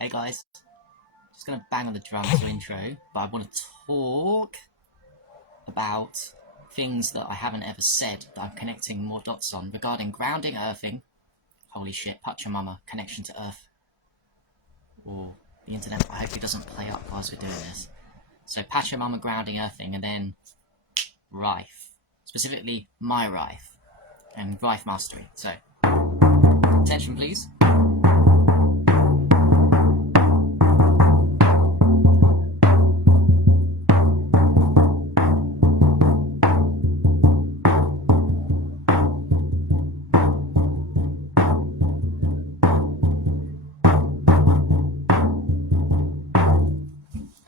Hey guys, just gonna bang on the drums for intro, but I want to talk about things that I haven't ever said that I'm connecting more dots on regarding grounding, earthing. Holy shit, Pachamama, connection to earth. Or the internet, I hope it doesn't play up whilst we're doing this. So Pachamama, grounding, earthing, and then rife. Specifically, my rife. And rife mastery. So, attention please.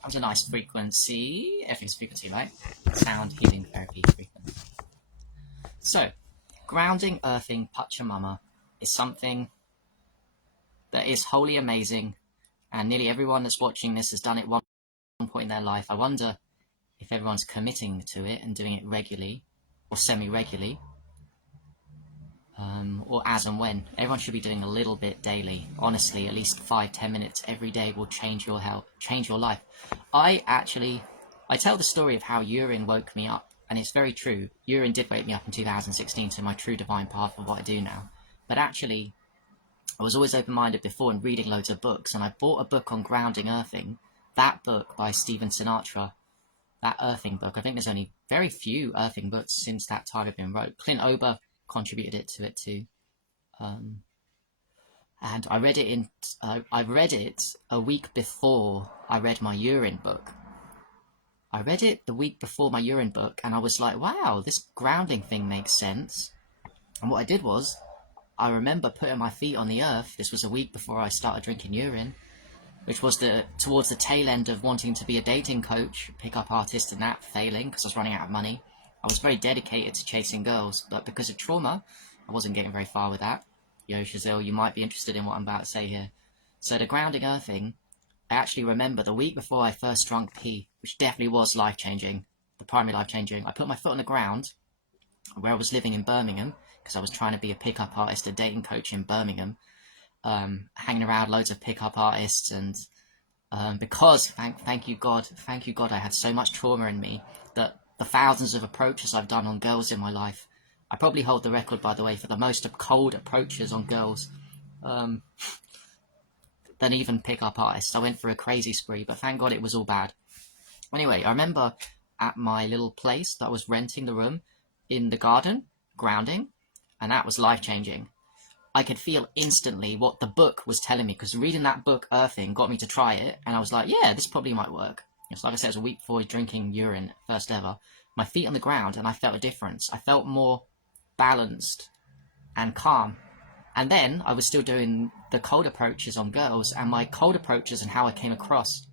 Comes a nice frequency. Everything's frequency, right? Sound healing therapy frequency. So, grounding, earthing, Pachamama is something that is wholly amazing, and nearly everyone that's watching this has done it one point in their life. I wonder if everyone's committing to it and doing it regularly or semi-regularly, or as and when. Everyone should be doing a little bit daily. Honestly, at least 5-10 minutes every day will change your health, change your life. I tell the story of how urine woke me up, and it's very true. Urine did wake me up in 2016 to my true divine path of what I do now. But actually, I was always open-minded before and reading loads of books, and I bought a book on grounding, earthing. That book by Stephen Sinatra, that earthing book. I think there's only very few earthing books since that time have been wrote. Clint Ober contributed to it too. And I read it a week before I read my urine book. I read it the week before my urine book, and I was like, wow, this grounding thing makes sense. And what I did was, I remember putting my feet on the earth. This was a week before I started drinking urine, which was towards the tail end of wanting to be a dating coach, pick-up artist, and that failing because I was running out of money. I was very dedicated to chasing girls, but because of trauma, I wasn't getting very far with that. Yo, Shazil, you might be interested in what I'm about to say here. So the grounding, earthing, I actually remember the week before I first drunk pee, which definitely was life-changing, the primary life-changing. I put my foot on the ground where I was living in Birmingham, because I was trying to be a pick-up artist, a dating coach in Birmingham, hanging around loads of pick-up artists, and because, thank you God, I had so much trauma in me that the thousands of approaches I've done on girls in my life, I probably hold the record, by the way, for the most cold approaches on girls than even pick-up artists. I went for a crazy spree, but thank God it was all bad. Anyway, I remember at my little place that I was renting the room in the garden, grounding, and that was life-changing. I could feel instantly what the book was telling me, because reading that book, Earthing, got me to try it, and I was like, yeah, this probably might work. It's like I said, it was a week before drinking urine, first ever. My feet on the ground, and I felt a difference. I felt more balanced and calm. And then I was still doing the cold approaches on girls, and my cold approaches and how I came across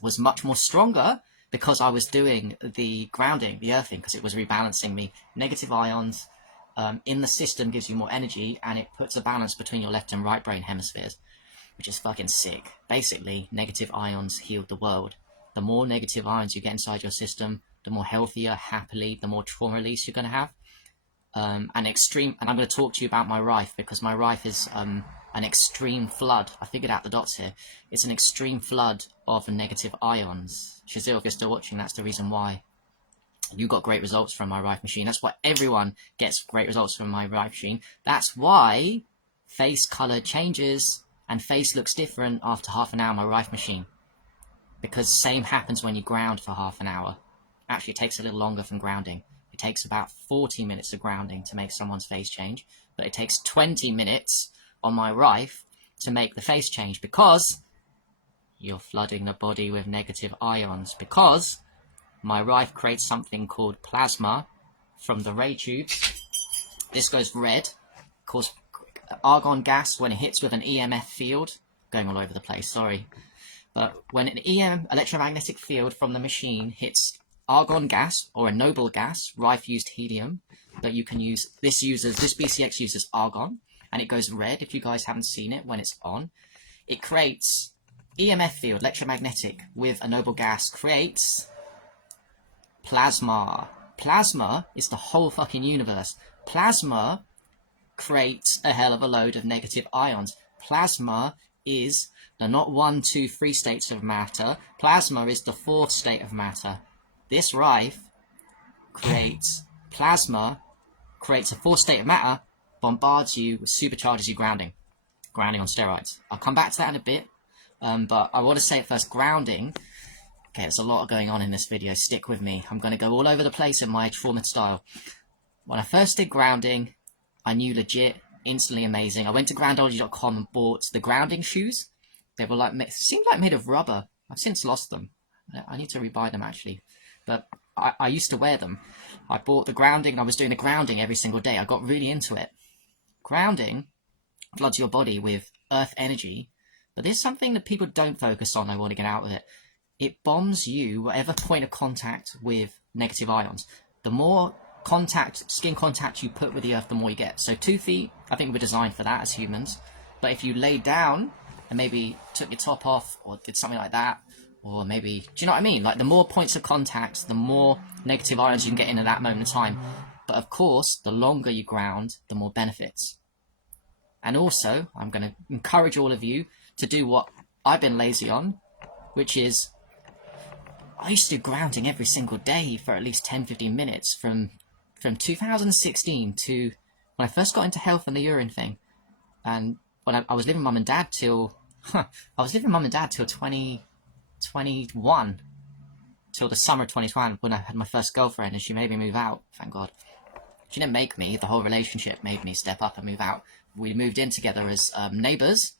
was much more stronger because I was doing the grounding, the earthing, because it was rebalancing me. Negative ions in the system gives you more energy, and it puts a balance between your left and right brain hemispheres, which is fucking sick. Basically, negative ions healed the world. The more negative ions you get inside your system, the more healthier, happily, the more trauma release you're going to have. And I'm going to talk to you about my rife, because my rife is an extreme flood. I figured out the dots here. It's an extreme flood of negative ions. Shazil, if you're still watching, that's the reason why you got great results from my rife machine. That's why everyone gets great results from my rife machine. That's why face color changes and face looks different after half an hour on my rife machine. Because same happens when you ground for half an hour. Actually, it takes a little longer from grounding. It takes about 40 minutes of grounding to make someone's face change, but it takes 20 minutes on my rife to make the face change, because you're flooding the body with negative ions, because my rife creates something called plasma from the ray tubes. This goes red, causes argon gas when it hits with an EMF field. Going all over the place, sorry. But when an electromagnetic field from the machine hits argon gas or a noble gas, rife used helium, but you can use, this BCX uses argon, and it goes red if you guys haven't seen it when it's on. It creates EMF field, electromagnetic, with a noble gas, creates plasma. Plasma is the whole fucking universe. Plasma creates a hell of a load of negative ions. Plasma is the not 1, 2, 3 states of matter. Plasma is the 4th state of matter. This rife creates plasma, creates a 4th state of matter, bombards you, supercharges you grounding on steroids. I'll come back to that in a bit, but I want to say it first, grounding. Okay, there's a lot going on in this video, stick with me. I'm going to go all over the place in my trauma style. When I first did grounding, I knew legit, instantly amazing. I went to groundology.com and bought the grounding shoes. They were like, seemed like made of rubber. I've since lost them. I need to rebuy them actually. But I used to wear them. I bought the grounding and I was doing the grounding every single day. I got really into it. Grounding floods your body with earth energy, but there's something that people don't focus on. I want to get out of it. It bombs you, whatever point of contact with negative ions. The more skin contact you put with the earth, the more you get. So 2 feet, I think we're designed for that as humans. But if you lay down and maybe took your top off or did something like that, or maybe, do you know what I mean? Like the more points of contact, the more negative ions you can get in at that moment in time. But of course, the longer you ground, the more benefits. And also, I'm going to encourage all of you to do what I've been lazy on, which is, I used to do grounding every single day for at least 10-15 minutes from 2016 to when I first got into health and the urine thing. And when I was living with mum and dad till, I was living with mum and dad till 2021, till the summer of 2021 when I had my first girlfriend and she made me move out, thank God. She didn't make me, the whole relationship made me step up and move out. We moved in together as neighbours,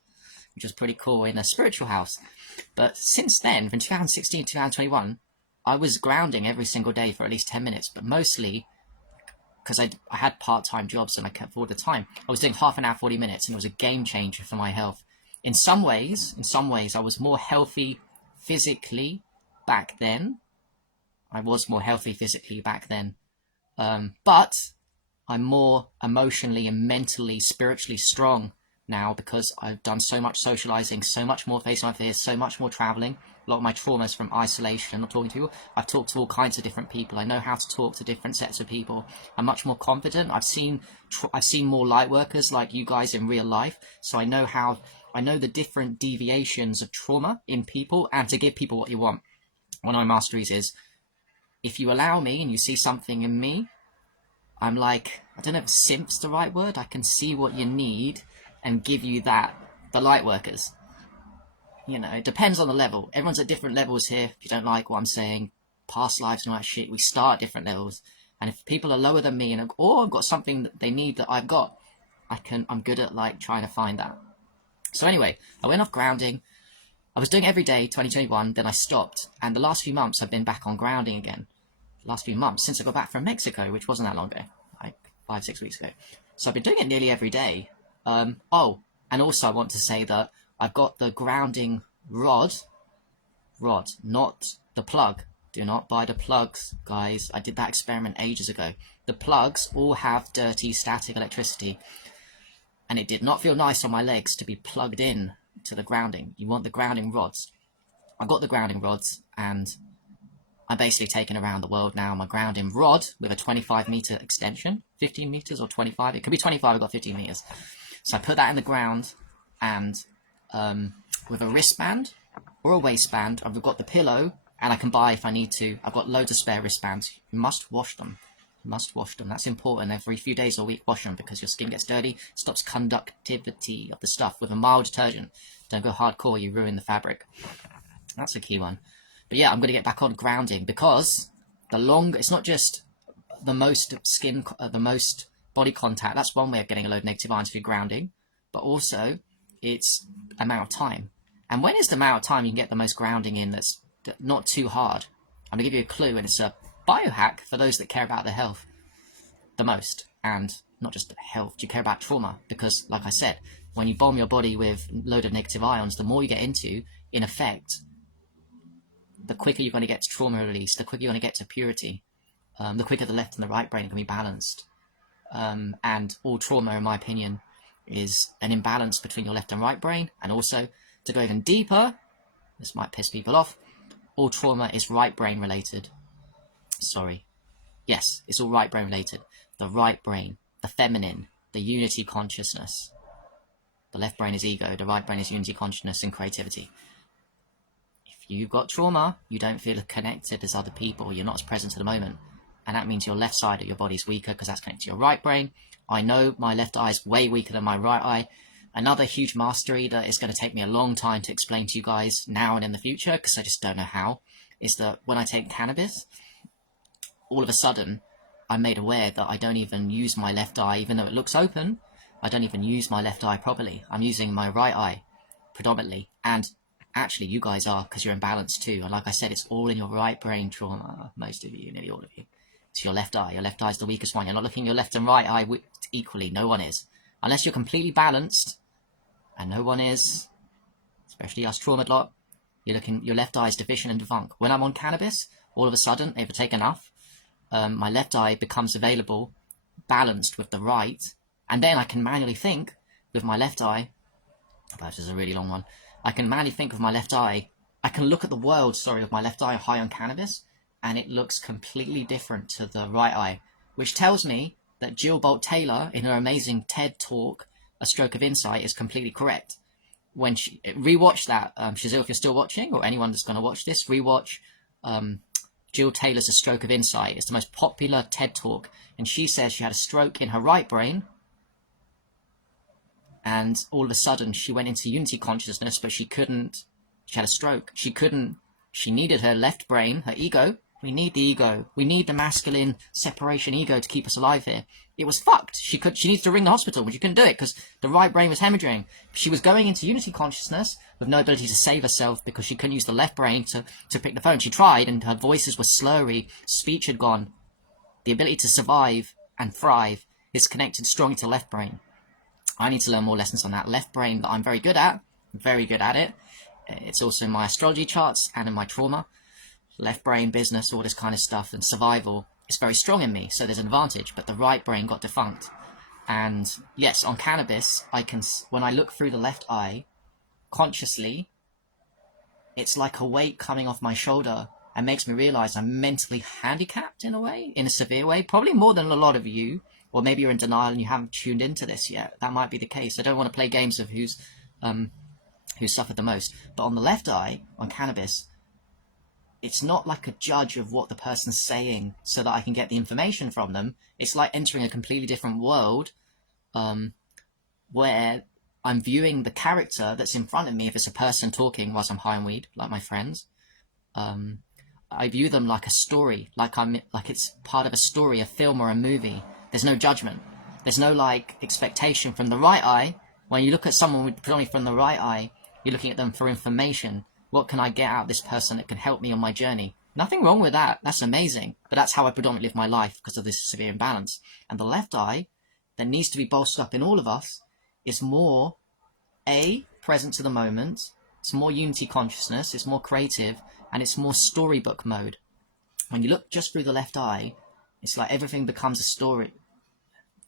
which was pretty cool, in a spiritual house. But since then, from 2016 to 2021, I was grounding every single day for at least 10 minutes, but mostly because I had part-time jobs and I kept all the time. I was doing half an hour, 40 minutes, and it was a game changer for my health. In some ways, I was more healthy physically back then. But I'm more emotionally and mentally, spiritually strong now because I've done so much socializing, so much more facing my fears, so much more traveling. A lot of my trauma is from isolation, not talking to people. I've talked to all kinds of different people. I know how to talk to different sets of people. I'm much more confident. I've seen more light workers like you guys in real life, so I know the different deviations of trauma in people and to give people what you want. One of my masteries is, if you allow me and you see something in me, I'm like, I don't know if simp's the right word. I can see what you need and give you that. The light workers. You know, it depends on the level. Everyone's at different levels here. If you don't like what I'm saying, past lives and all that shit, we start at different levels. And if people are lower than me or I've got something that they need that I've got, I'm good at like trying to find that. So anyway, I went off grounding. I was doing it every day, 2021, then I stopped. And the last few months I've been back on grounding again. Last few months since I got back from Mexico, which wasn't that long ago, like 5-6 weeks ago. So I've been doing it nearly every day. And also I want to say that I've got the grounding rod, not the plug. Do not buy the plugs, guys. I did that experiment ages ago. The plugs all have dirty static electricity, and it did not feel nice on my legs to be plugged in to the grounding. You want the grounding rods. I got the grounding rods, and I'm basically taking around the world now. My grounding rod with a 25-meter extension, 15 meters or 25. It could be 25. I've got 15 meters. So I put that in the ground, and with a wristband or a waistband, I've got the pillow, and I can buy if I need to. I've got loads of spare wristbands. You must wash them. That's important. Every few days or a week, wash them because your skin gets dirty. It stops conductivity of the stuff with a mild detergent. Don't go hardcore. You ruin the fabric. That's a key one. But yeah, I'm going to get back on grounding because it's not just the most the most body contact. That's one way of getting a load of negative ions for your grounding, but also it's amount of time. And when is the amount of time you can get the most grounding in that's not too hard? I'm going to give you a clue, and it's a biohack for those that care about their health the most. And not just health, do you care about trauma? Because, like I said, when you bomb your body with a load of negative ions, the more you get into, in effect, the quicker you're going to get to trauma release, the quicker you're going to get to purity, the quicker the left and the right brain can be balanced. And all trauma, in my opinion, is an imbalance between your left and right brain. And also, to go even deeper, this might piss people off, all trauma is right brain related. Yes, it's all right brain related. The right brain, the feminine, the unity consciousness, The left brain is ego, the right brain is unity, consciousness, and creativity. If you've got trauma, you don't feel connected as other people, you're not as present to the moment. And that means your left side of your body's weaker because that's connected to your right brain. I know my left eye is way weaker than my right eye. Another huge mastery that is going to take me a long time to explain to you guys now and in the future, because I just don't know how, is that when I take cannabis, all of a sudden, I'm made aware that I don't even use my left eye, even though it looks open, I don't even use my left eye properly. I'm using my right eye predominantly. And actually, you guys are, because you're in balance too. And like I said, it's all in your right brain trauma, most of you, nearly all of you. It's your left eye. Your left eye is the weakest one. You're not looking at your left and right eye equally. No one is. Unless you're completely balanced, and no one is, especially us traumaed lot, your left eye is deficient and defunct. When I'm on cannabis, all of a sudden, if I take enough, my left eye becomes available, balanced with the right, and then I can manually think with my left eye. Oh, this is a really long one. I can manually think with my left eye. I can look at the world, with my left eye high on cannabis, and it looks completely different to the right eye, which tells me that Jill Bolt Taylor, in her amazing TED talk, A Stroke of Insight, is completely correct. When she rewatch that, Shazil, if you're still watching, or anyone that's going to watch this, rewatch Jill Taylor's A Stroke of Insight. It's the most popular TED talk, and she says she had a stroke in her right brain, and all of a sudden she went into unity consciousness, but she couldn't. She had a stroke. She needed her left brain, her ego. We need the ego. We need the masculine separation ego to keep us alive here. It was fucked. She needed to ring the hospital, but she couldn't do it because the right brain was hemorrhaging. She was going into unity consciousness with no ability to save herself because she couldn't use the left brain to pick the phone. She tried, and her voices were slurry. Speech had gone. The ability to survive and thrive is connected strongly to the left brain. I need to learn more lessons on that left brain that I'm very good at. Very good at it. It's also in my astrology charts and in my trauma. Left brain, business, all this kind of stuff, and survival is very strong in me, so there's an advantage, but the right brain got defunct. And yes, on cannabis, when I look through the left eye, consciously, it's like a weight coming off my shoulder and makes me realize I'm mentally handicapped in a way, in a severe way, probably more than a lot of you, or maybe you're in denial and you haven't tuned into this yet. That might be the case. I don't want to play games of who's suffered the most. But on the left eye, on cannabis, it's not like a judge of what the person's saying so that I can get the information from them. It's like entering a completely different world where I'm viewing the character that's in front of me. If it's a person talking whilst I'm high on weed, like my friends, I view them like a story, like it's part of a story, a film or a movie. There's no judgment. There's no expectation from the right eye. When you look at someone predominantly from the right eye, you're looking at them for information. What can I get out of this person that can help me on my journey? Nothing wrong with that. That's amazing. But that's how I predominantly live my life because of this severe imbalance. And the left eye, that needs to be bolstered up in all of us, is more, present to the moment. It's more unity consciousness. It's more creative. And it's more storybook mode. When you look just through the left eye, it's like everything becomes a story.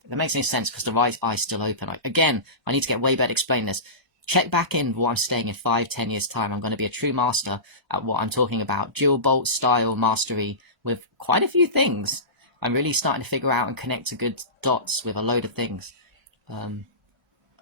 That makes any sense because the right eye's still open. Again, I need to get way better at explaining this. Check back in what I'm saying in 5-10 years' time. I'm going to be a true master at what I'm talking about. Jill Bolt style mastery with quite a few things. I'm really starting to figure out and connect to good dots with a load of things.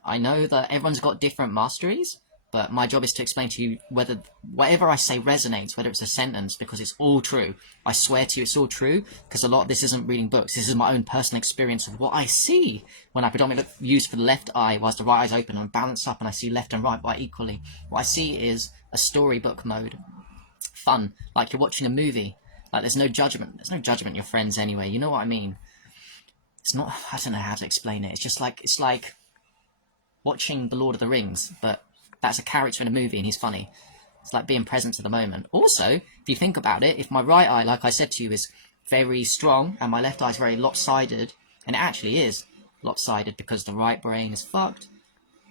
I know that everyone's got different masteries, but my job is to explain to you whether whatever I say resonates, whether it's a sentence, because it's all true. I swear to you it's all true, because a lot of this isn't reading books. This is my own personal experience of what I see when I predominantly use for the left eye whilst the right eye's open and I'm balanced up and I see left and right eye equally. What I see is a storybook mode. Fun, like you're watching a movie. Like there's no judgment. There's no judgment, your friends anyway. You know what I mean? It's not, I don't know how to explain it. It's just like, it's like watching The Lord of the Rings, but that's a character in a movie and he's funny. It's like being present to the moment. Also, if you think about it, if my right eye, like I said to you, is very strong and my left eye is very lopsided, and it actually is lopsided because the right brain is fucked,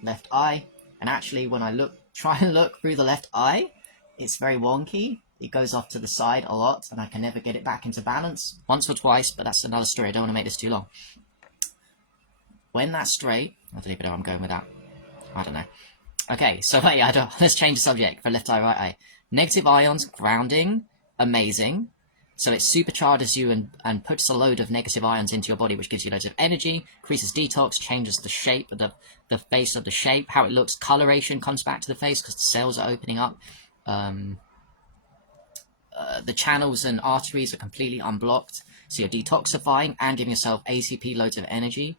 left eye, and actually when I try and look through the left eye, it's very wonky. It goes off to the side a lot and I can never get it back into balance. Once or twice, but that's another story. I don't want to make this too long. When that's straight, I don't even know where I'm going with that. I don't know. Okay, so let's change the subject for left eye, right eye. Negative ions, grounding, amazing. So it supercharges you and puts a load of negative ions into your body, which gives you loads of energy, increases detox, changes the shape of the face of the shape, how it looks, coloration comes back to the face because the cells are opening up. The channels and arteries are completely unblocked, so you're detoxifying and giving yourself ATP, loads of energy.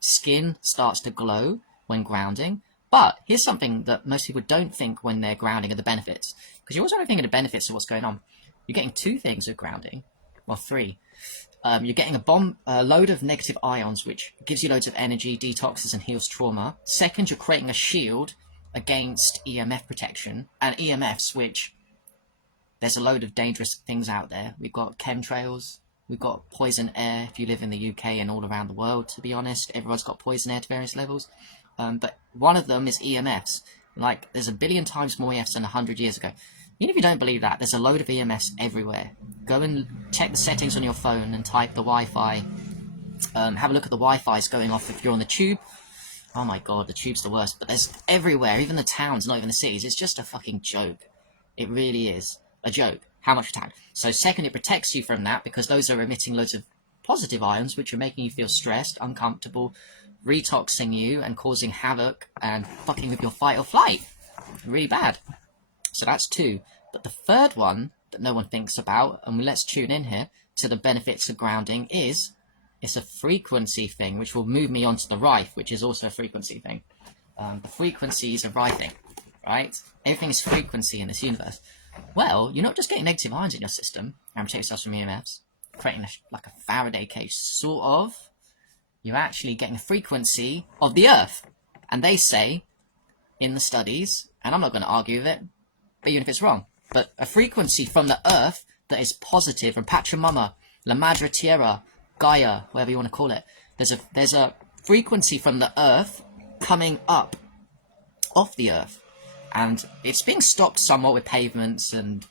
Skin starts to glow when grounding. But here's something that most people don't think when they're grounding are the benefits. Because you always want to think of the benefits of what's going on. You're getting two things with grounding. Well, three. You're getting a load of negative ions, which gives you loads of energy, detoxes, and heals trauma. Second, you're creating a shield against EMF protection. And EMFs, which there's a load of dangerous things out there. We've got chemtrails. We've got poison air if you live in the UK and all around the world, to be honest. Everyone's got poison air to various levels. But one of them is EMFs. Like, there's a billion times more EMFs than 100 years ago. Even if you don't believe that, there's a load of EMFs everywhere. Go and check the settings on your phone and type the Wi-Fi. Have a look at the Wi-Fi's going off if you're on the tube. Oh my god, the tube's the worst. But there's everywhere, even the towns, not even the cities. It's just a fucking joke. It really is. A joke. How much attack? So second, it protects you from that because those are emitting loads of positive ions which are making you feel stressed, uncomfortable, retoxing you and causing havoc and fucking with your fight or flight. Really bad. So that's two. But the third one that no one thinks about, and let's tune in here to the benefits of grounding, is it's a frequency thing, which will move me on to the rife, which is also a frequency thing. The frequencies of rifing, right? Everything is frequency in this universe. Well, you're not just getting negative ions in your system and protect yourself from EMFs, creating like a Faraday cage, sort of. You're actually getting a frequency of the Earth. And they say, in the studies, and I'm not going to argue with it, but even if it's wrong, but a frequency from the Earth that is positive, from Pachamama, La Madre Tierra, Gaia, whatever you want to call it. There's a frequency from the Earth coming up off the Earth. And it's being stopped somewhat with pavements and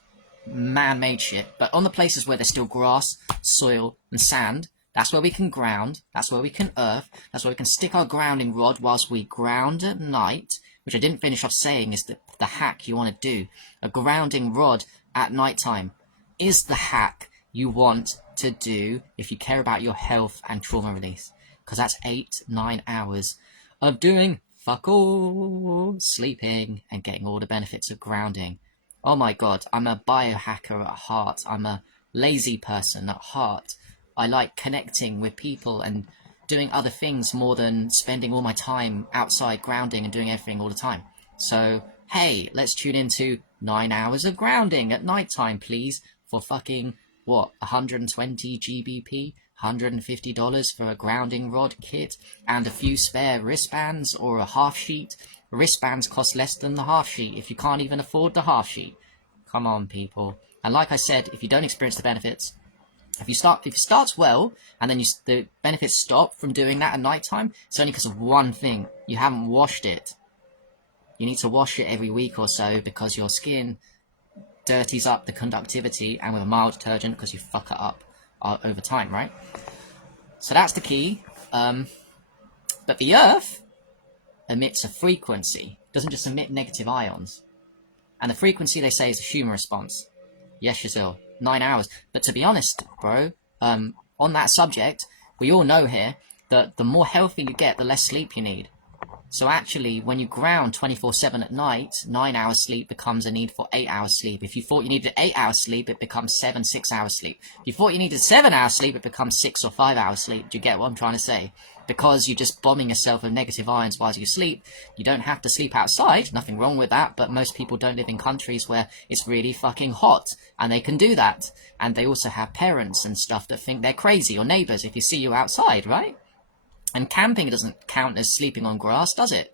man-made shit. But on the places where there's still grass, soil, and sand, that's where we can ground. That's where we can earth. That's where we can stick our grounding rod whilst we ground at night. Which I didn't finish off saying is the hack you want to do. A grounding rod at night time is the hack you want to do if you care about your health and trauma release. Because that's 8-9 hours of doing fuck all, sleeping, and getting all the benefits of grounding. Oh my god, I'm a biohacker at heart. I'm a lazy person at heart. I like connecting with people and doing other things more than spending all my time outside grounding and doing everything all the time. So, hey, let's tune into 9 hours of grounding at night time, please, for fucking, what, 120 GBP? $150 for a grounding rod kit and a few spare wristbands or a half sheet. Wristbands cost less than the half sheet if you can't even afford the half sheet. Come on, people. And like I said, if you don't experience the benefits, if it starts well and then the benefits stop from doing that at night time, it's only because of one thing. You haven't washed it. You need to wash it every week or so because your skin dirties up the conductivity, and with a mild detergent because you fuck it up over time, right? So that's the key. But the Earth emits a frequency. It doesn't just emit negative ions. And the frequency, they say, is a human response. Yes, Shazil. 9 hours. But to be honest, bro, on that subject, we all know here that the more healthy you get, the less sleep you need. So actually, when you ground 24/7 at night, 9 hours sleep becomes a need for 8 hours sleep. If you thought you needed 8 hours sleep, it becomes 6 hours sleep. If you thought you needed 7 hours sleep, it becomes 6 or 5 hours sleep. Do you get what I'm trying to say? Because you're just bombing yourself with negative ions while you sleep. You don't have to sleep outside. Nothing wrong with that. But most people don't live in countries where it's really fucking hot. And they can do that. And they also have parents and stuff that think they're crazy, or neighbours if you see you outside, right? And camping doesn't count as sleeping on grass, does it?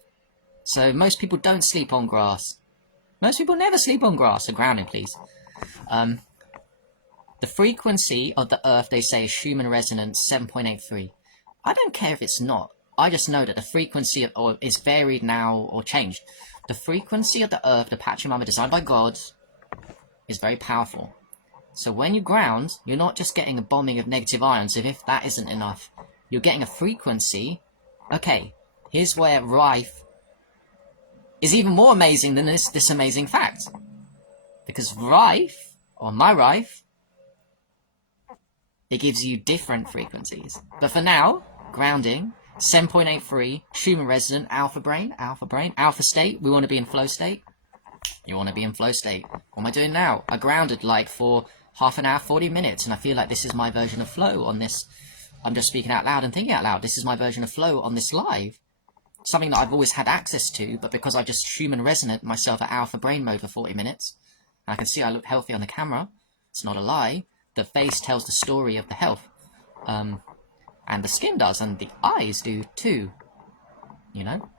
So most people don't sleep on grass. Most people never sleep on grass. So grounding, please. The frequency of the Earth, they say, is human resonance 7.83. I don't care if it's not. I just know that the frequency is varied now or changed. The frequency of the Earth, the Pachamama designed by God, is very powerful. So when you ground, you're not just getting a bombing of negative ions, if that isn't enough. You're getting a frequency. Okay, here's where rife is even more amazing than this amazing fact. Because rife, or my rife, it gives you different frequencies. But for now, grounding, 7.83, Schumann resonant, alpha brain, alpha state. We want to be in flow state. You want to be in flow state. What am I doing now? I grounded like for half an hour, 40 minutes, and I feel like this is my version of flow on this. I'm just speaking out loud and thinking out loud. This is my version of flow on this live. Something that I've always had access to, but because I just Schumann resonant myself at alpha brain mode for 40 minutes, and I can see I look healthy on the camera. It's not a lie. The face tells the story of the health. And the skin does, and the eyes do too. You know?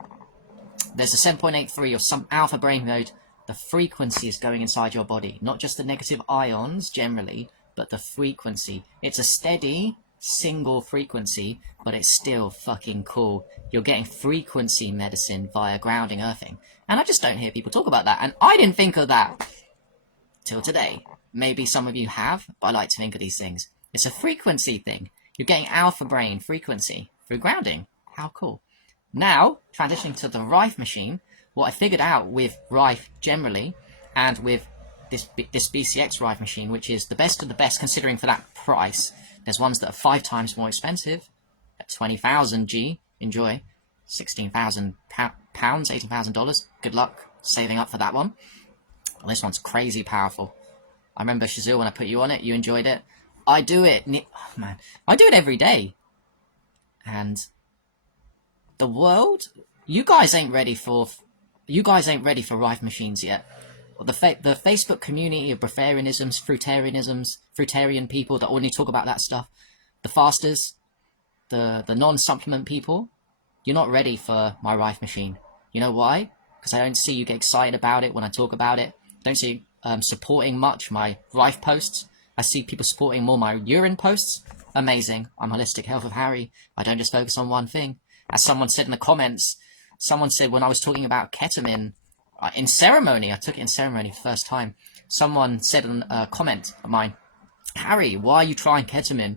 There's a 7.83 or some alpha brain mode. The frequency is going inside your body. Not just the negative ions, generally, but the frequency. It's a steady, single frequency, but it's still fucking cool. You're getting frequency medicine via grounding earthing. And I just don't hear people talk about that. And I didn't think of that till today. Maybe some of you have, but I like to think of these things. It's a frequency thing. You're getting alpha brain frequency through grounding. How cool. Now, transitioning to the Rife machine, what I figured out with Rife generally, and with this BCX Rife machine, which is the best of the best considering for that price. There's ones that are 5 times more expensive, at 20,000 G, enjoy, 16,000 pounds, $18,000, good luck saving up for that one. Well, this one's crazy powerful. I remember, Shazil, when I put you on it, you enjoyed it. I do it, oh man, I do it every day. And the world, you guys ain't ready for Rife machines yet. The Facebook community of breatharianisms, fruitarian people that only talk about that stuff, the fasters, the non-supplement people, you're not ready for my Rife machine. You know why? Because I don't see you get excited about it when I talk about it. I don't see supporting much my Rife posts. I see people supporting more my urine posts. Amazing. I'm Holistic Health of Harry. I don't just focus on one thing. As someone said in the comments, someone said when I was talking about ketamine in ceremony, I took it in ceremony for the first time. Someone said in a comment of mine, Harry, why are you trying ketamine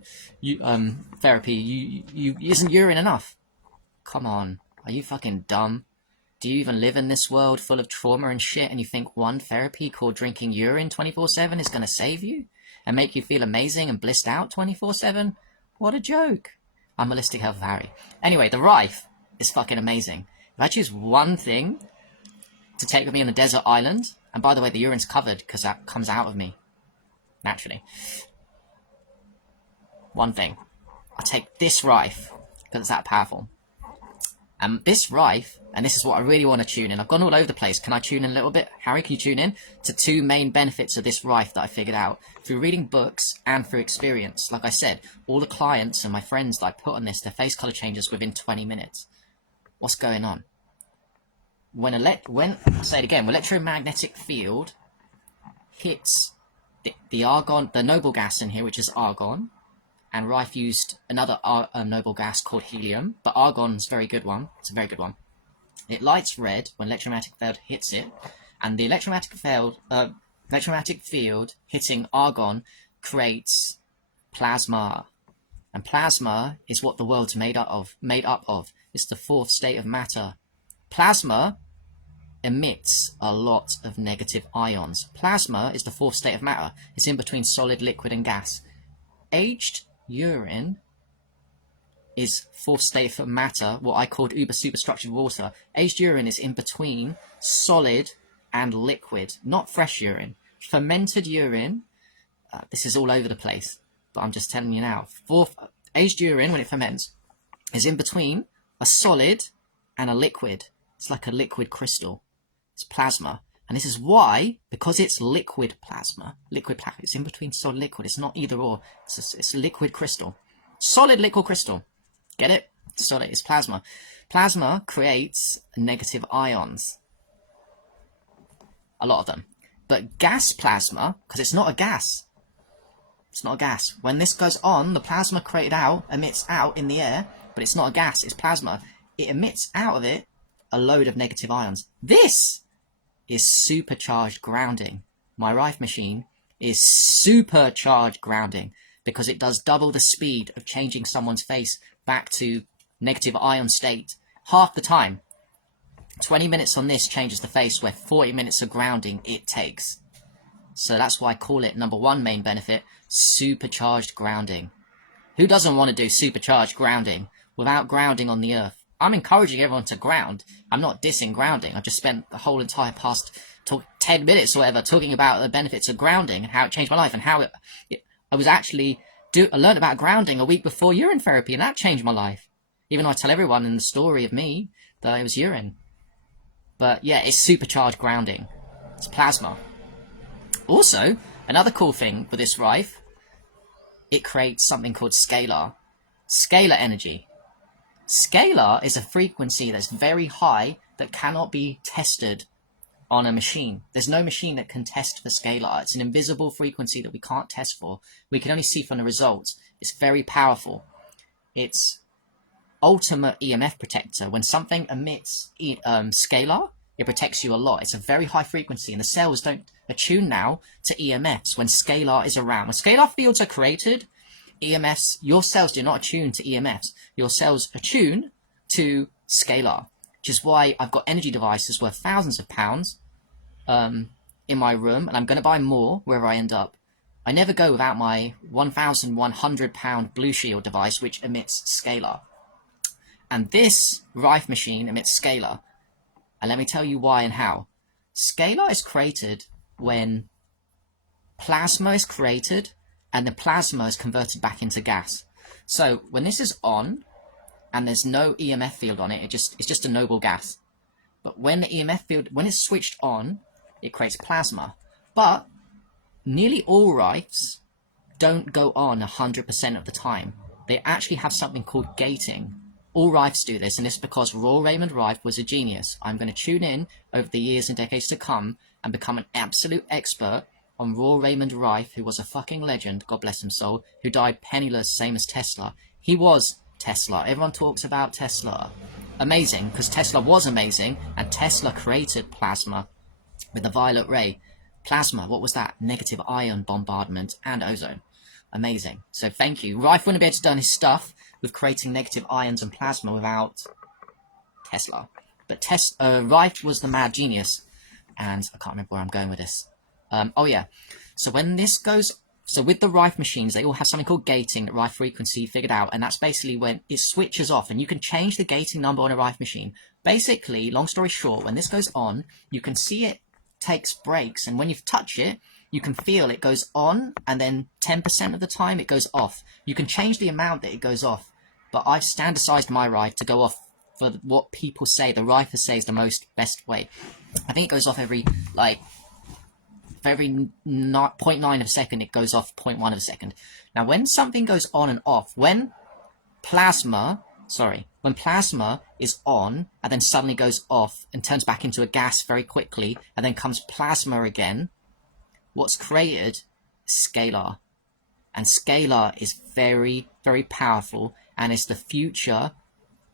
therapy? You isn't urine enough? Come on. Are you fucking dumb? Do you even live in this world full of trauma and shit and you think one therapy called drinking urine 24/7 is going to save you and make you feel amazing and blissed out 24/7? What a joke. I'm Holistic Health of Harry. Anyway, the Rife is fucking amazing. If I choose one thing to take with me on a desert island, and by the way, the urine's covered because that comes out of me naturally. One thing. I take this Rife because it's that powerful. And this Rife, and this is what I really want to tune in. I've gone all over the place. Can I tune in a little bit? Harry, can you tune in to 2 main benefits of this Rife that I figured out through reading books and through experience? Like I said, all the clients and my friends that I put on this, their face color changes within 20 minutes. What's going on? When I'll say it again, when electromagnetic field hits the argon, the noble gas in here, which is argon, and Rife used another noble gas called helium, but argon's a very good one. It's a very good one. It lights red when electromagnetic field hits it, and the electromagnetic field hitting argon creates plasma, and plasma is what the world's made up of. It's the 4th state of matter. Plasma emits a lot of negative ions. Plasma is the 4th state of matter. It's in between solid, liquid, and gas. Aged urine is 4th state of matter, what I called superstructured water. Aged urine is in between solid and liquid, not fresh urine. Fermented urine, this is all over the place, but I'm just telling you now. Aged urine, when it ferments, is in between a solid and a liquid. It's like a liquid crystal. It's plasma. And this is why, because it's liquid plasma, it's in between solid liquid. It's not either or. It's liquid crystal. Solid liquid crystal. Get it? Solid. It's plasma. Plasma creates negative ions. A lot of them. But gas plasma, because it's not a gas. It's not a gas. When this goes on, the plasma created out emits out in the air, but it's not a gas. It's plasma. It emits out of it a load of negative ions. This is supercharged grounding. My Rife machine is supercharged grounding because it does double the speed of changing someone's face back to negative ion state half the time. 20 minutes on this changes the face where 40 minutes of grounding it takes. So that's why I call it number 1 main benefit, supercharged grounding. Who doesn't want to do supercharged grounding without grounding on the earth? I'm encouraging everyone to ground. I'm not dissing grounding. I've just spent the whole entire past 10 minutes or whatever talking about the benefits of grounding and how it changed my life and how I was actually I learned about grounding a week before urine therapy, and that changed my life. Even though I tell everyone in the story of me that it was urine. But yeah, it's supercharged grounding. It's plasma. Also, another cool thing with this rife, it creates something called scalar. Scalar energy. Scalar is a frequency that's very high that cannot be tested on a machine. There's no machine that can test for scalar. It's an invisible frequency that we can't test for. We can only see from the results. It's very powerful. It's ultimate EMF protector. When something emits scalar, it protects you a lot. It's a very high frequency, and the cells don't attune now to EMFs when scalar is around. When scalar fields are created, EMFs, your cells do not attune to EMFs. Your cells attune to scalar, which is why I've got energy devices worth thousands of pounds in my room, and I'm going to buy more wherever I end up. I never go without my £1,100 Blue Shield device, which emits scalar. And this rife machine emits scalar. And let me tell you why and how. Scalar is created when plasma is created and the plasma is converted back into gas. So when this is on and there's no EMF field on it, it's just a noble gas. But when the EMF field, when it's switched on, it creates plasma. But nearly all rifes don't go on 100% of the time. They actually have something called gating. All rifes do this, and it's because Royal Raymond Rife was a genius. I'm going to tune in over the years and decades to come and become an absolute expert on Royal Raymond Rife, who was a fucking legend, God bless his soul, who died penniless, same as Tesla. He was Tesla. Everyone talks about Tesla. Amazing, because Tesla was amazing, and Tesla created plasma with the violet ray. Plasma, what was that? Negative ion bombardment and ozone. Amazing. So thank you. Rife wouldn't be able to do his stuff with creating negative ions and plasma without Tesla. But Rife was the mad genius. And I can't remember where I'm going with this. Oh yeah. So when this goes... So with the Rife machines, they all have something called gating that Rife frequency figured out. And that's basically when it switches off. And you can change the gating number on a Rife machine. Basically, long story short, when this goes on, you can see it takes breaks. And when you touch it, you can feel it goes on, and then 10% of the time it goes off. You can change the amount that it goes off, but I've standardized my Rife to go off for what people say, the Rifers say is the best way. I think it goes off every 0.9 of a second, it goes off 0.1 of a second. Now, when something goes on and off, when plasma is on and then suddenly goes off and turns back into a gas very quickly, and then comes plasma again, what's created is scalar. And scalar is very, very powerful, and it's the future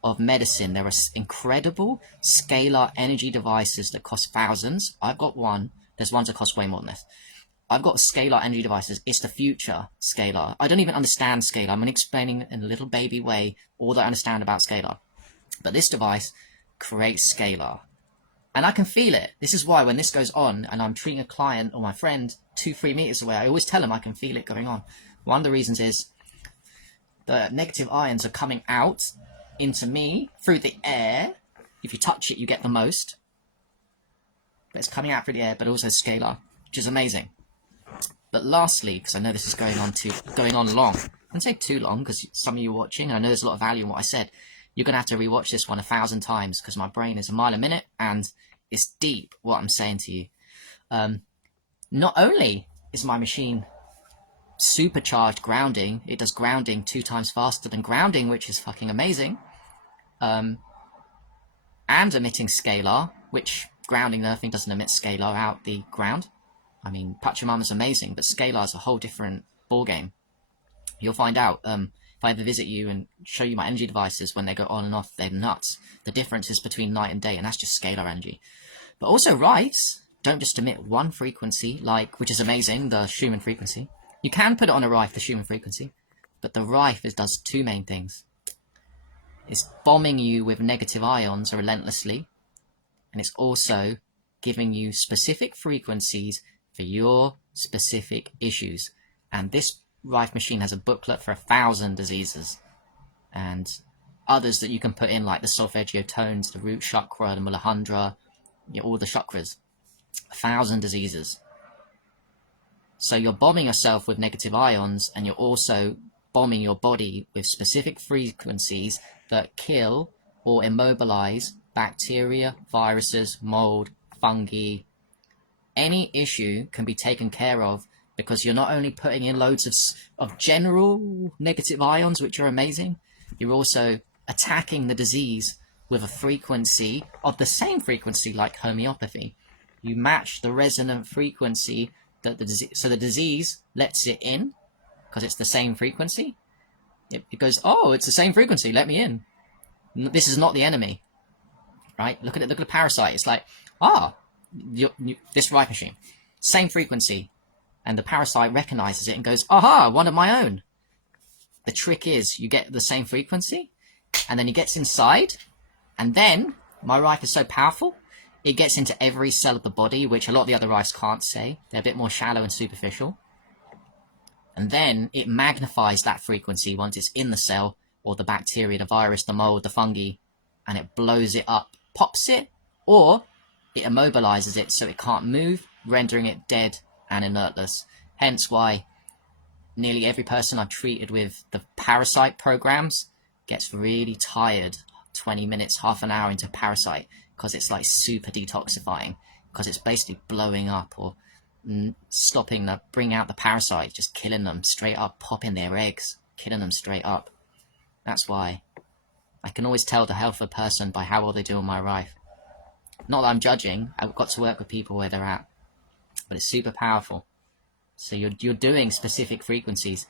of medicine. There are incredible scalar energy devices that cost thousands. I've got one. There's ones that cost way more than this. I've got scalar energy devices. It's the future, scalar. I don't even understand scalar. I'm only explaining in a little baby way all that I understand about scalar. But this device creates scalar. And I can feel it. This is why when this goes on and I'm treating a client or my friend 2-3 meters away, I always tell them I can feel it going on. One of the reasons is the negative ions are coming out into me through the air. If you touch it, you get the most. But it's coming out through the air, but also scalar, which is amazing. But lastly, because I know this is going on long, I wouldn't say too long because some of you are watching, and I know there's a lot of value in what I said. You're going to have to rewatch this one 1,000 times because my brain is a mile a minute and it's deep what I'm saying to you. Not only is my machine supercharged grounding, it does grounding 2 times faster than grounding, which is fucking amazing, and emitting scalar, which grounding and earthing doesn't emit scalar out the ground. I mean, Pachamama's amazing, but scalar is a whole different ballgame. You'll find out. If I ever visit you and show you my energy devices, when they go on and off, they're nuts. The difference is between night and day, and that's just scalar energy. But also Rifes don't just emit one frequency, which is amazing, the Schumann frequency. You can put it on a Rife, the Schumann frequency, but the Rife does 2 main things. It's bombing you with negative ions relentlessly, and it's also giving you specific frequencies for your specific issues. And this Rife machine has a booklet for 1,000 diseases, and others that you can put in, like the solfeggio tones, the root chakra, the muladhara, all the chakras. 1,000 diseases. So you're bombing yourself with negative ions, and you're also bombing your body with specific frequencies that kill or immobilize bacteria, viruses, mold, fungi. Any issue can be taken care of because you're not only putting in loads of general negative ions, which are amazing, you're also attacking the disease with a frequency of the same frequency like homeopathy. You match the resonant frequency that so the disease lets it in because it's the same frequency. It goes, oh, it's the same frequency, let me in. This is not the enemy, right? Look at it. Look at the parasite. It's like, this rife machine, same frequency, and the parasite recognizes it and goes, aha, one of my own. The trick is you get the same frequency, and then he gets inside, and then my rife is so powerful, it gets into every cell of the body, which a lot of the other rifes can't say. They're a bit more shallow and superficial. And then it magnifies that frequency once it's in the cell, or the bacteria, the virus, the mold, the fungi, and it blows it up, pops it, or it immobilizes it so it can't move, rendering it dead and inertless. Hence why nearly every person I've treated with the parasite programs gets really tired 20 minutes, half an hour into parasite, because it's like super detoxifying, because it's basically blowing up or stopping the bring out the parasite, just killing them straight up, popping their eggs, killing them straight up. That's why I can always tell the health of a person by how well they do on my rife. Not that I'm judging, I've got to work with people where they're at, but it's super powerful. So you're doing specific frequencies.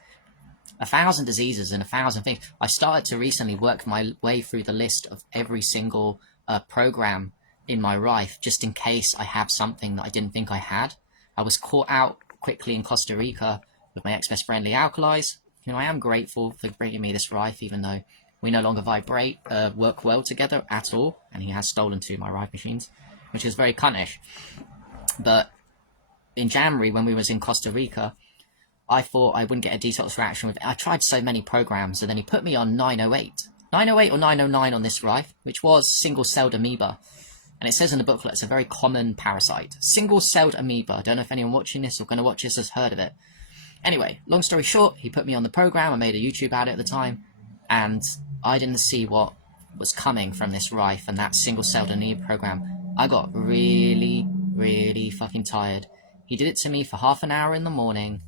1,000 diseases and 1,000 things. I started to recently work my way through the list of every single program in my rife, just in case I have something that I didn't think I had. I was caught out quickly in Costa Rica with my ex-best friend Lee Alkalies. I am grateful for bringing me this rife, even though we no longer work well together at all, and he has stolen 2 of my rife machines, which is very cuntish. But in January, when we was in Costa Rica, I thought I wouldn't get a detox reaction with it. I tried so many programs, and then he put me on 908. 908 or 909 on this rife, which was single-celled amoeba. And it says in the booklet it's a very common parasite. Single-celled amoeba. I don't know if anyone watching this or going to watch this has heard of it. Anyway, long story short, he put me on the program. I made a YouTube about it at the time, and I didn't see what was coming from this rife and that single-celled amoeba program. I got really, really fucking tired. He did it to me for half an hour in the morning.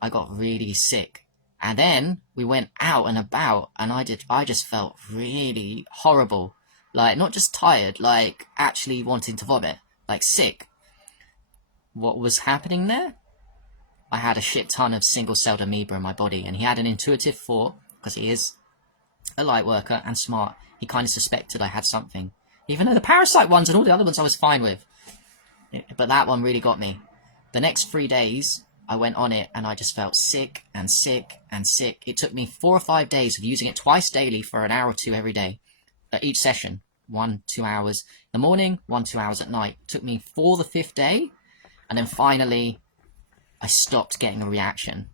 I got really sick. And then we went out and about, and I just felt really horrible. Like, not just tired, like actually wanting to vomit. Like sick. What was happening there? I had a shit ton of single-celled amoeba in my body, and he had an intuitive thought, because he is a light worker and smart. He kind of suspected I had something. Even though the parasite ones and all the other ones I was fine with. But that one really got me. The next 3 days, I went on it, and I just felt sick and sick and sick. It took me 4 or 5 days of using it twice daily for an hour or 2 every day. Each session, 1-2 hours in the morning, 1-2 hours at night. It took me for the 5th day, and then finally I stopped getting a reaction.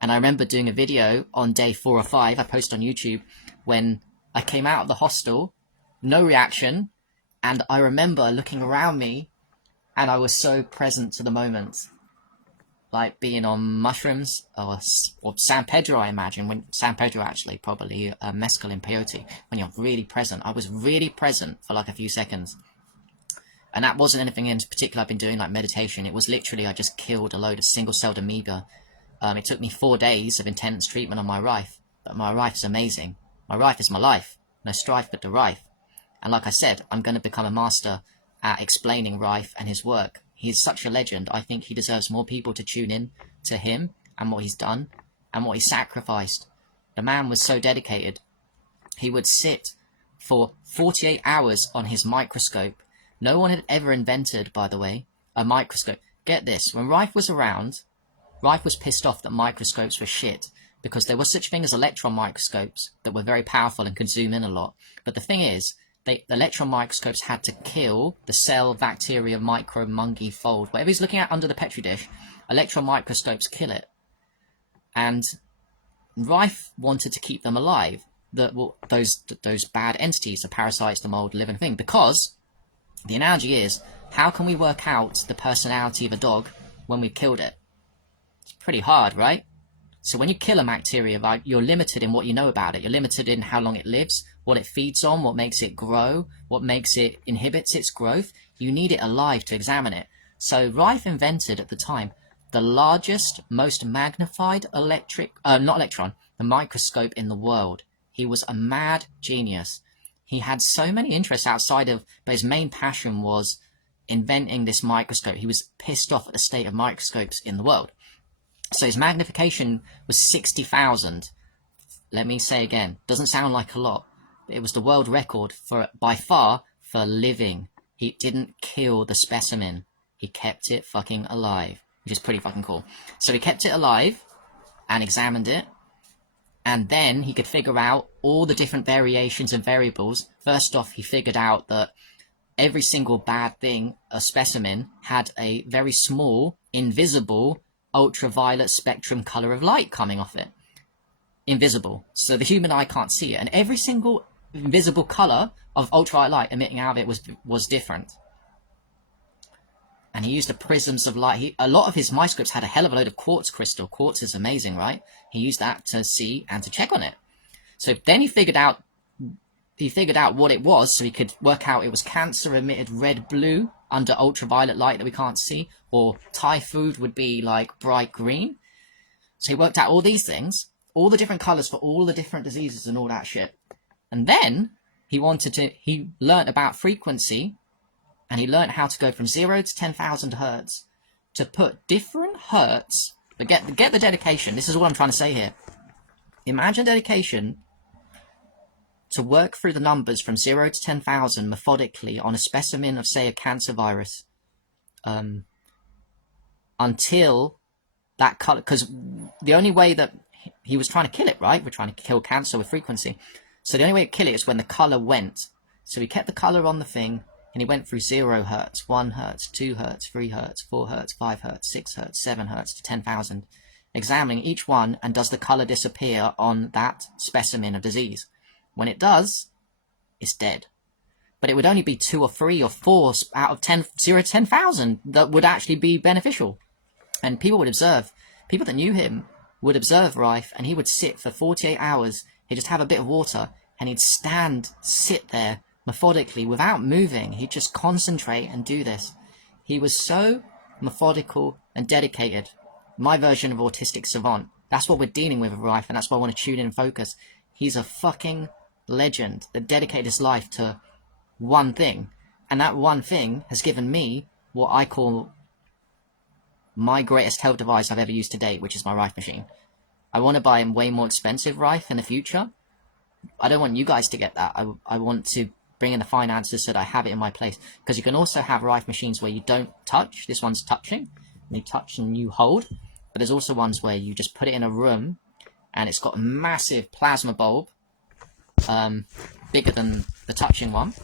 And I remember doing a video on day 4 or 5, I posted on YouTube, when I came out of the hostel, no reaction, and I remember looking around me, and I was so present to the moment. Like being on mushrooms, or San Pedro, I imagine, when San Pedro actually, probably mescal and peyote, when you're really present. I was really present for like a few seconds. And that wasn't anything in particular I've been doing, like meditation. It was literally, I just killed a load of single-celled amoeba. It took me 4 days of intense treatment on my rife, but my rife is amazing. My rife is my life. No strife but the rife. And like I said, I'm going to become a master at explaining Rife and his work. He's such a legend. I think he deserves more people to tune in to him and what he's done and what he sacrificed. The man was so dedicated. He would sit for 48 hours on his microscope. No one had ever invented, by the way, a microscope. Get this, when Rife was around, Rife was pissed off that microscopes were shit, because there was such a thing as electron microscopes that were very powerful and could zoom in a lot. But the thing is, the electron microscopes had to kill the cell, bacteria, micro, fungi, fold. Whatever he's looking at under the Petri dish, electron microscopes kill it. And Rife wanted to keep them alive, those bad entities, the parasites, the mold, the living thing, because the analogy is, how can we work out the personality of a dog when we've killed it? It's pretty hard, right? So when you kill a bacteria, you're limited in what you know about it. You're limited in how long it lives, what it feeds on, what makes it grow, what makes it inhibits its growth. You need it alive to examine it. So Rife invented at the time the largest, most magnified the microscope in the world. He was a mad genius. He had so many interests outside of, but his main passion was inventing this microscope. He was pissed off at the state of microscopes in the world. So his magnification was 60,000. Let me say again, doesn't sound like a lot, but it was the world record by far for living. He didn't kill the specimen. He kept it fucking alive, which is pretty fucking cool. So he kept it alive and examined it, and then he could figure out all the different variations and variables. First off, he figured out that every single bad thing, a specimen, had a very small, invisible, ultraviolet spectrum color of light coming off it. Invisible. So the human eye can't see it. And every single invisible color of ultraviolet light emitting out of it was different. And he used the prisms of light. A lot of his microscopes had a hell of a load of quartz crystal. Quartz is amazing, right? He used that to see and to check on it. So then he figured out what it was, so he could work out it was cancer emitted red-blue under ultraviolet light that we can't see, or Thai food would be like bright green. So he worked out all these things, all the different colors for all the different diseases and all that shit. And then he learnt about frequency, and he learnt how to go from 0 to 10,000 hertz to put different hertz. But get the dedication. This is what I'm trying to say here. Imagine dedication to work through the numbers from 0 to 10,000 methodically on a specimen of, say, a cancer virus, until that color, because the only way that he was trying to kill it, right? We're trying to kill cancer with frequency. So the only way to kill it is when the color went. So he kept the color on the thing, and he went through 0 hertz, 1 hertz, 2 hertz, 3 hertz, 4 hertz, 5 hertz, 6 hertz, 7 hertz to 10,000, examining each one, and does the color disappear on that specimen of disease? When it does, it's dead. But it would only be 2 or 3 or 4 out of 0 to 10,000 that would actually be beneficial. And people would observe. People that knew him would observe Rife, and he would sit for 48 hours. He'd just have a bit of water, and he'd sit there methodically without moving. He'd just concentrate and do this. He was so methodical and dedicated. My version of autistic savant. That's what we're dealing with Rife, and that's why I want to tune in and focus. He's a fucking legend that dedicated his life to one thing, and that one thing has given me what I call my greatest health device I've ever used to date, which is my Rife machine. I want to buy a way more expensive Rife in the future. I don't want you guys to get that. I want to bring in the finances so that I have it in my place, because you can also have Rife machines where you don't touch. This one's touching, and you touch and you hold, but there's also ones where you just put it in a room, and it's got a massive plasma bulb, bigger than the touching one,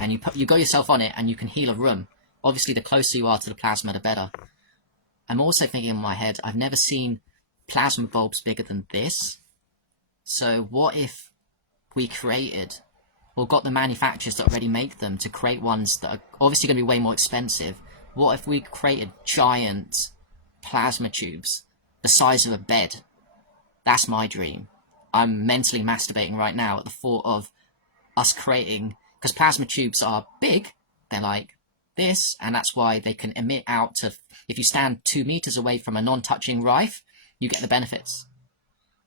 and you go yourself on it, and you can heal a room. Obviously, the closer you are to the plasma, the better. I'm also thinking in my head, I've never seen plasma bulbs bigger than this. So what if we created, or got the manufacturers that already make them to create ones that are obviously going to be way more expensive? What if we created giant plasma tubes the size of a bed? That's my dream. I'm mentally masturbating right now at the thought of us creating, because plasma tubes are big, they're like this, and that's why they can emit out to, if you stand 2 meters away from a non-touching Rife, you get the benefits.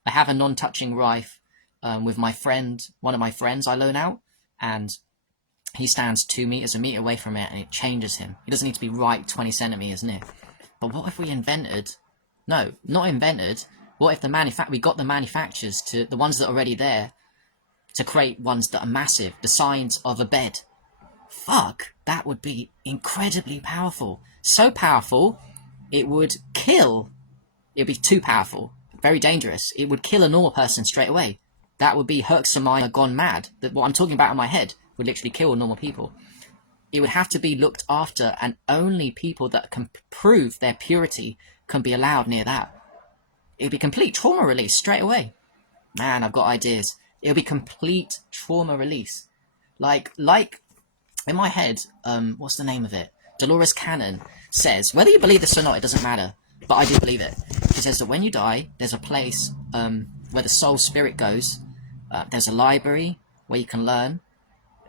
I have a non-touching Rife with my friend, one of my friends I loan out, and he stands 2 meters, a meter away from it, and it changes him. He doesn't need to be right 20 centimeters near. But what if we invented, no, not invented, what if we got the manufacturers, to the ones that are already there, to create ones that are massive, the size of a bed? Fuck, that would be incredibly powerful. So powerful, it would kill. It would be too powerful, very dangerous. It would kill a normal person straight away. That would be Herxaminer gone mad. That what I'm talking about in my head would literally kill normal people. It would have to be looked after, and only people that can prove their purity can be allowed near that. It'll be complete trauma release straight away. Man, I've got ideas. It'll be complete trauma release. Like in my head, what's the name of it? Dolores Cannon says, whether you believe this or not, it doesn't matter, but I do believe it. She says that when you die, there's a place where the soul spirit goes. There's a library where you can learn.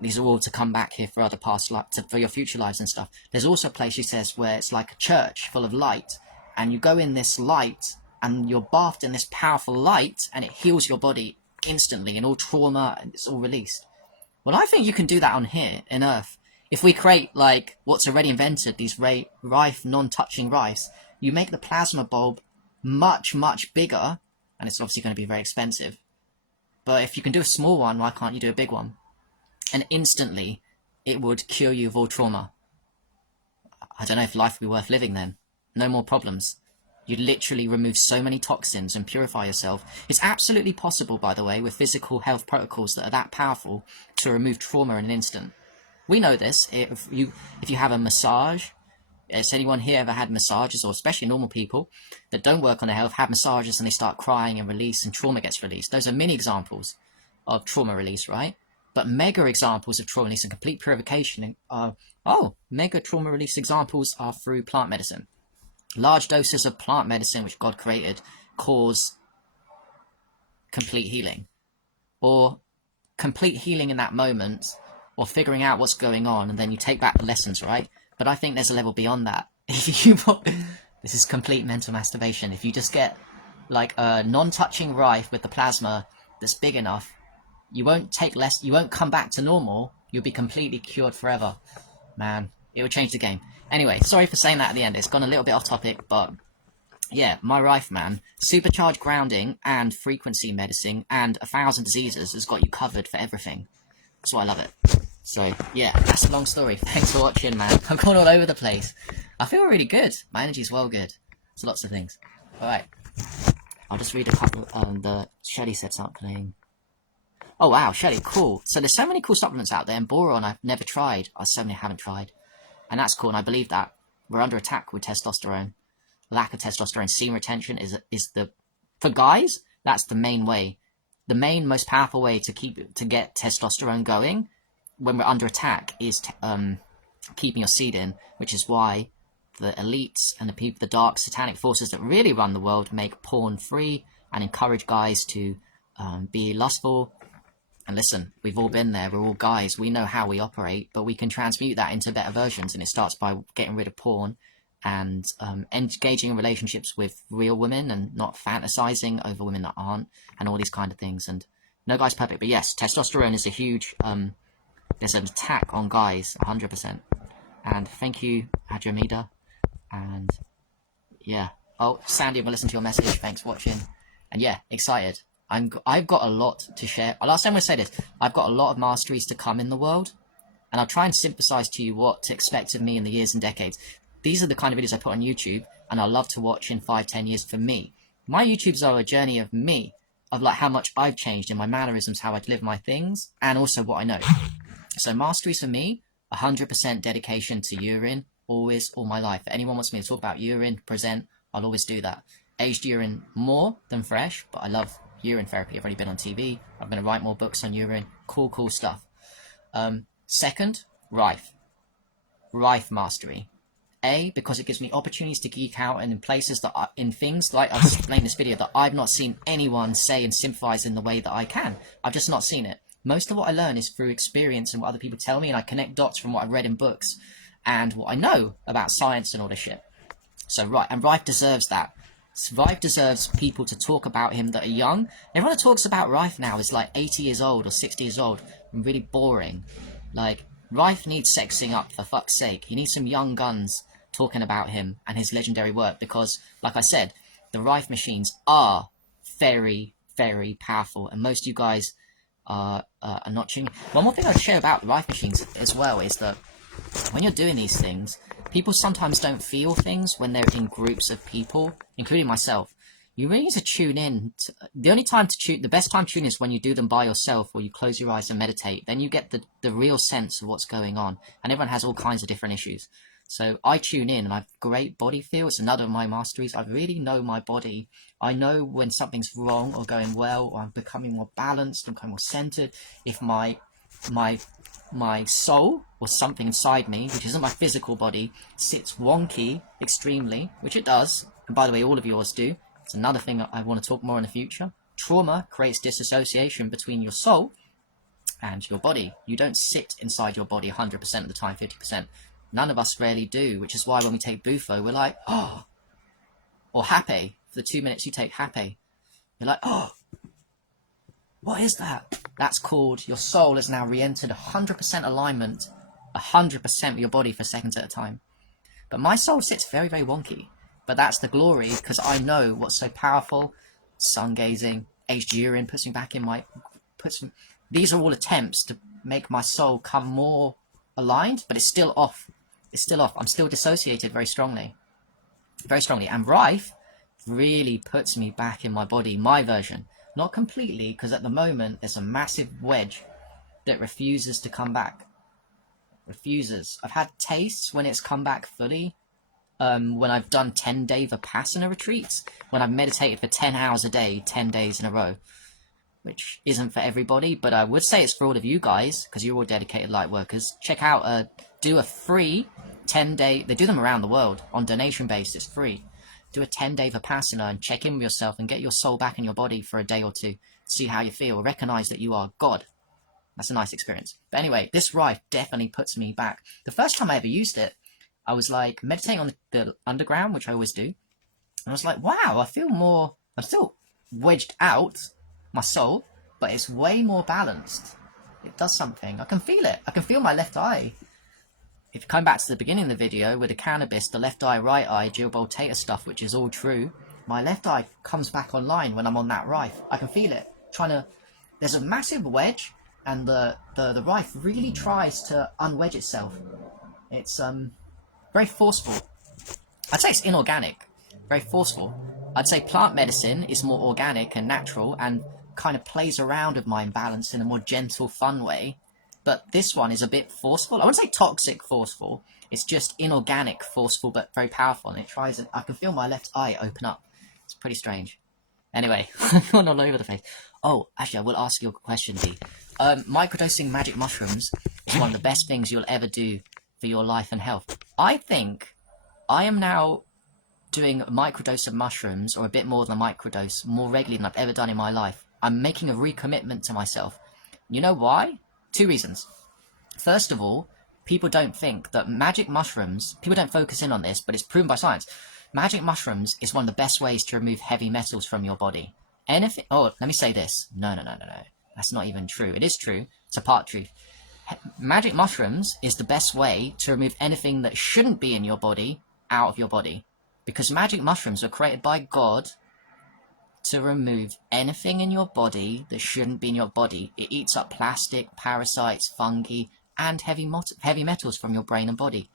These are all to come back here for other past lives, for your future lives and stuff. There's also a place, she says, where it's like a church full of light, and you go in this light, and you're bathed in this powerful light, and it heals your body instantly, and all trauma, and it's all released. Well, I think you can do that on here, in Earth. If we create, like, what's already invented, these rife, non-touching rifes, you make the plasma bulb much, much bigger, and it's obviously going to be very expensive. But if you can do a small one, why can't you do a big one? And instantly, it would cure you of all trauma. I don't know if life would be worth living then. No more problems. You'd literally remove so many toxins and purify yourself. It's absolutely possible, by the way, with physical health protocols that are that powerful to remove trauma in an instant. We know this. If you have a massage, has anyone here ever had massages, or especially normal people that don't work on their health, have massages and they start crying and release and trauma gets released? Those are mini examples of trauma release, right? But mega examples of trauma release and complete purification are, mega trauma release examples are through plant medicine. Large doses of plant medicine, which God created, cause complete healing. Or complete healing in that moment, or figuring out what's going on, and then you take back the lessons, right? But I think there's a level beyond that. This is complete mental masturbation. If you just get like a non-touching rife with the plasma that's big enough, you won't come back to normal. You'll be completely cured forever. Man, it would change the game. Anyway, sorry for saying that at the end. It's gone a little bit off topic, but yeah, my rife, man. Supercharged grounding and frequency medicine and 1,000 diseases has got you covered for everything. That's why I love it. So, yeah, that's a long story. Thanks for watching, man. I'm going all over the place. I feel really good. My energy's well good. So lots of things. Alright. I'll just read a couple. The Shelly said something. Oh, wow, Shelly, cool. So there's so many cool supplements out there, and boron I've never tried. I certainly haven't tried. And that's cool, and I believe that. We're under attack with testosterone. Lack of testosterone. Semen retention is the... For guys, that's the main way. The main, most powerful way to get testosterone going when we're under attack is keeping your seed in, which is why the elites and the dark satanic forces that really run the world make porn free and encourage guys to be lustful. And listen, we've all been there, we're all guys, we know how we operate, but we can transmute that into better versions, and it starts by getting rid of porn and engaging in relationships with real women and not fantasizing over women that aren't, and all these kind of things. And no guy's perfect, but yes, testosterone is a huge, there's an attack on guys, 100%. And thank you, Adramida, and yeah. Oh, Sandy, I'm going to listen to your message, thanks for watching, and yeah, excited. I've got a lot to share. Last time I say this, I've got a lot of masteries to come in the world, and I'll try and synthesize to you what to expect of me in the years and decades. These are the kind of videos I put on YouTube, and I love to watch in 5-10 years for me. My YouTubes are a journey of me, of like how much I've changed in my mannerisms, how I deliver my things, and also what I know. So masteries for me, 100% dedication to urine, always, all my life. If anyone wants me to talk about urine, present, I'll always do that. Aged urine more than fresh, but I love urine therapy. I've already been on TV. I'm going to write more books on urine. Cool stuff. Second, rife mastery. Because it gives me opportunities to geek out and in places that in things like I've explained in this video that I've not seen anyone say and sympathize in the way that I can. I've just not seen it. Most of what I learn is through experience and what other people tell me, and I connect dots from what I've read in books and what I know about science and all this shit. So Rife deserves that. Rife deserves people to talk about him that are young. Everyone that talks about Rife now is like 80 years old or 60 years old and really boring. Like, Rife needs sexing up, for fuck's sake. He needs some young guns talking about him and his legendary work, because, like I said, the Rife machines are very, very powerful, and most of you guys are not tuning. One more thing I'd share about the Rife machines as well is that when you're doing these things, people sometimes don't feel things when they're in groups of people, including myself. you really need to tune in. The only time to tune, the best time to tune is when you do them by yourself or you close your eyes and meditate. Then you get the real sense of what's going on. And everyone has all kinds of different issues. So I tune in and I've great body feel. It's another of my masteries. I really know my body. I know when something's wrong or going well, or I'm becoming more balanced, I'm becoming more centered. If my soul or something inside me, which isn't my physical body, sits wonky extremely, which it does. And by the way, all of yours do. It's another thing I want to talk more in the future. Trauma creates disassociation between your soul and your body. You don't sit inside your body 100% of the time, 50%. None of us really do, which is why when we take Bufo, we're like, oh, or Happy. For the 2 minutes you take Happy, you're like, oh, what is that? That's called your soul has now re-entered 100% alignment, 100% with your body for seconds at a time. But my soul sits very, very wonky. But that's the glory, because I know what's so powerful. Sun gazing, aged urine puts me back in my... These are all attempts to make my soul come more aligned, but it's still off. It's still off. I'm still dissociated very strongly. Very strongly. And Rife really puts me back in my body, my version. Not completely, because at the moment there's a massive wedge that refuses to come back. Refuses. I've had tastes when it's come back fully. When I've done 10-day Vipassana retreats, when I've meditated for 10 hours a day, 10 days in a row, which isn't for everybody, but I would say it's for all of you guys, because you're all dedicated light workers. Check out, do a free 10-day, they do them around the world, on donation basis, free. Do a 10-day Vipassana and check in with yourself and get your soul back in your body for a day or two. See how you feel, recognize that you are God. That's a nice experience. But anyway, this Rife definitely puts me back. The first time I ever used it, I was like meditating on the underground, which I always do. And I was like, wow, I feel more, I'm still wedged out, my soul, but it's way more balanced. It does something. I can feel it. I can feel my left eye. If you come back to the beginning of the video with the cannabis, the left eye, right eye, Jill Boltator stuff, which is all true, my left eye comes back online when I'm on that Rife. I can feel it. There's a massive wedge, and the Rife really tries to unwedge itself. It's, very forceful. I'd say it's inorganic. Very forceful. I'd say plant medicine is more organic and natural and kind of plays around with my imbalance in a more gentle, fun way. But this one is a bit forceful. I wouldn't say toxic forceful. It's just inorganic forceful, but very powerful. And it tries, I can feel my left eye open up. It's pretty strange. Anyway, I'm going all over the place. Oh, actually, I will ask you a question, D. Microdosing magic mushrooms is one of the best things you'll ever do for your life and health. I think I am now doing a microdose of mushrooms, or a bit more than a microdose, more regularly than I've ever done in my life. I'm making a recommitment to myself. You know why? 2 reasons. First of all, people don't think that magic mushrooms, people don't focus in on this, but it's proven by science. Magic mushrooms is one of the best ways to remove heavy metals from your body. Anything, oh, let me say this. No. That's not even true. It is true. It's a part truth. Magic mushrooms is the best way to remove anything that shouldn't be in your body out of your body. Because magic mushrooms were created by God to remove anything in your body that shouldn't be in your body. It eats up plastic, parasites, fungi, and heavy metals from your brain and body.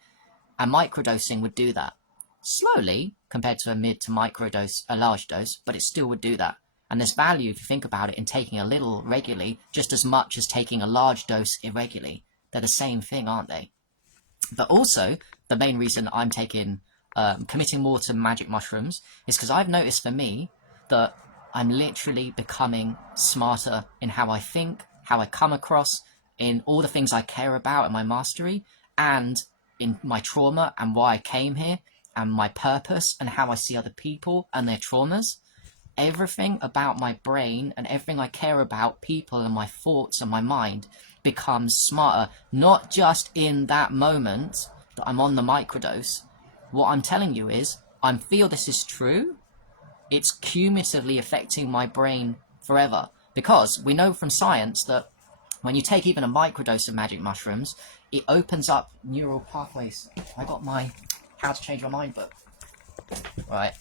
And microdosing would do that. Slowly, compared to a mid to microdose, a large dose, but it still would do that. And there's value, if you think about it, in taking a little regularly, just as much as taking a large dose irregularly. They're the same thing, aren't they? But also, the main reason I'm committing more to magic mushrooms is because I've noticed for me that I'm literally becoming smarter in how I think, how I come across, in all the things I care about in my mastery, and in my trauma and why I came here, and my purpose, and how I see other people and their traumas. Everything about my brain and everything I care about, people and my thoughts and my mind, becomes smarter. Not just in that moment that I'm on the microdose. What I'm telling you is, I feel this is true. It's cumulatively affecting my brain forever. Because we know from science that when you take even a microdose of magic mushrooms, it opens up neural pathways. I got my How to Change Your Mind book. Right.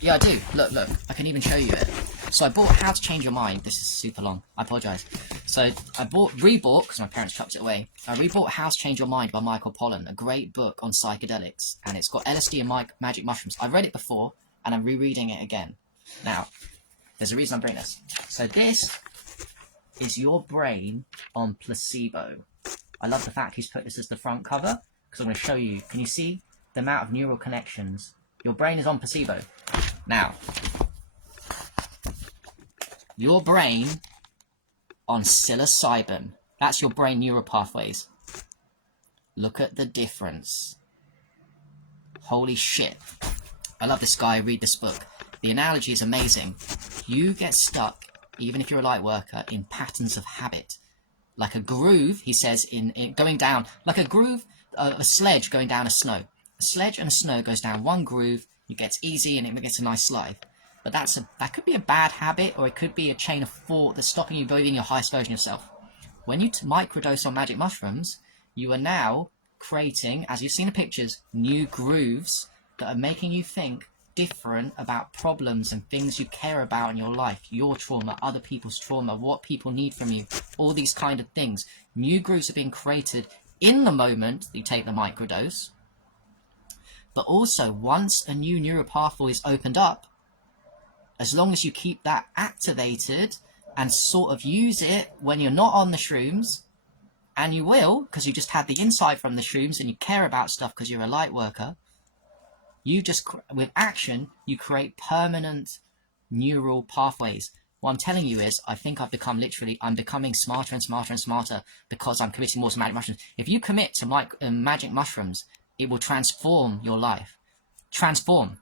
Yeah, I do. Look. I can even show you it. So I bought How to Change Your Mind. This is super long. I apologise. So I rebought, because my parents chucked it away. I rebought How to Change Your Mind by Michael Pollan, a great book on psychedelics. And it's got LSD and magic mushrooms. I've read it before, and I'm rereading it again. Now, there's a reason I'm bringing this. So this is your brain on placebo. I love the fact he's put this as the front cover, because I'm going to show you. Can you see the amount of neural connections? Your brain is on placebo. Now, your brain on psilocybin. That's your brain neural pathways. Look at the difference. Holy shit. I love this guy, read this book. The analogy is amazing. You get stuck, even if you're a light worker, in patterns of habit. Like a groove, he says, in going down, like a groove, a sledge going down a snow. A sledge and a snow goes down one groove, it gets easy and it gets a nice slide. But that could be a bad habit, or it could be a chain of thought that's stopping you being your highest version of yourself. When you microdose on magic mushrooms, you are now creating, as you've seen the pictures, new grooves that are making you think different about problems and things you care about in your life, your trauma, other people's trauma, what people need from you, all these kind of things. New grooves are being created in the moment that you take the microdose, but also once a new neural pathway is opened up, as long as you keep that activated and sort of use it when you're not on the shrooms, and you will, because you just had the insight from the shrooms and you care about stuff because you're a light worker, you just, with action, you create permanent neural pathways. What I'm telling you is, I think I'm becoming smarter and smarter and smarter because I'm committing more to magic mushrooms. If you commit to magic mushrooms, it will transform your life. Transform.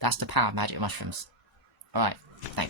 That's the power of magic mushrooms. Alright, thanks.